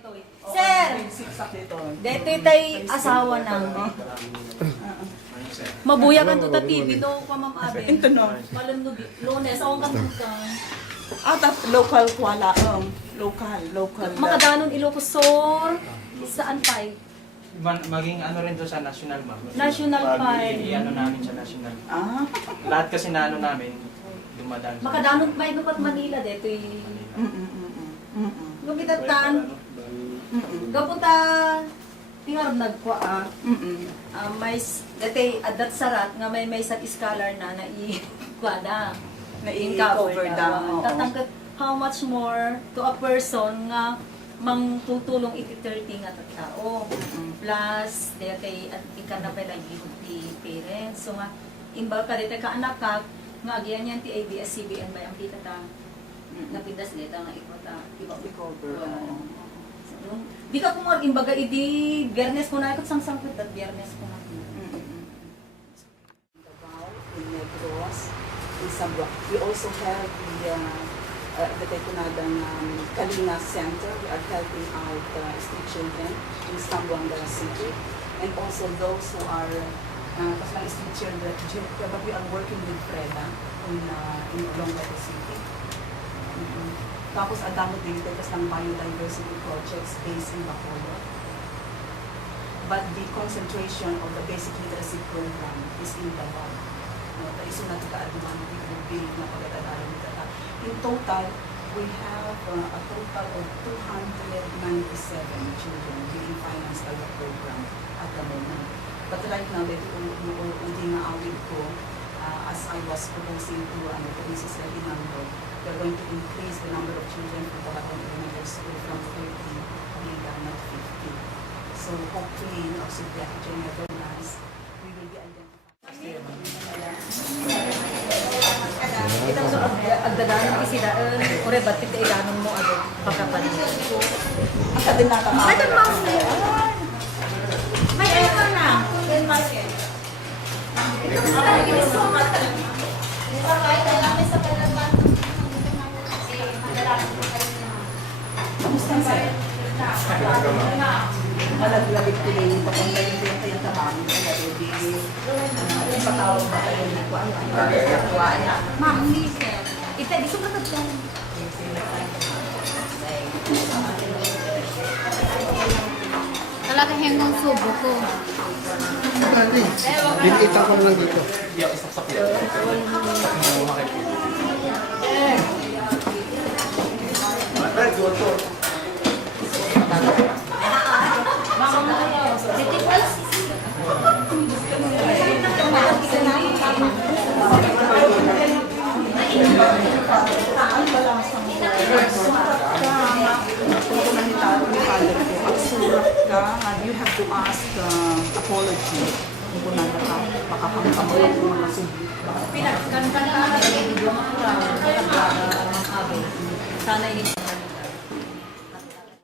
dito. Sir! Dito tay asawa ng. Mabuya kan to ta TV no pa Ma'am Abe. Ito no. Malunod Lunes awang kan Local kwala. Local. Makadanon Ilocos Norte. Saan pay? Maging ano rin to sa national, ma'am. National pay. I-ano namin sa national. Lahat kasi na ano namin, dumadaan. Makadanon pay no pat Manila dito Lumitatan. Gapunta tingarap nagkwa may dati adat sarat nga may sat scholar na i-kwada Na i-cover down. Tatangkat how much more to a person nga mang tutulong iti 30 nga tao. Plus dati at ikan na pala di parents. So nga imbal ka dati ka anak ka nga agyan yan ti ABS-CBN may ampita ta napindas neta nga ikwata I-cover. Di ka kumor imbaga idi Biyernes ko na ikot sang-sangkot at Biyernes ko na. In Negros, in Sabra. We also have the Tekunadang Kalina Center. We are helping out street children in Zamboanga City. And also those who are street children, but we are working with Freda in Olongapo City. Tapos adamot din kasi ng biodiversity projects based in Bacolod. But the concentration of the basic literacy program is in Davao. Iso na tika-aduman, big na pagkatadalan nito. In total, we have a total of 297 children being financed by the program at the moment. But right now, hindi na-awid ko, as I was proposing to Mrs. Reginaldo, we're going to increase the number of children from Cabaruan Elementary School from 30 being down at 50. So hopefully, in our General Nice, we will be identifying. Itang so agdadanon isidaan ore batik kay danon mo ado pagkapanin. Asa din nata ka. Ay ma'am. May ito na. Then market. Kamusta sir? Malaglag ko rin yung papunta yung yung tabang. Ipatawag ba tayo na ko? Ma'am, hindi sir. Ito, di sa katag ko. Talaga hanggang subo ko. Binita ko lang dito. You have to ask apology. Kung po nanda ka, makapangkamot yung mga subi. Pinagkantan ka na video mo sana ini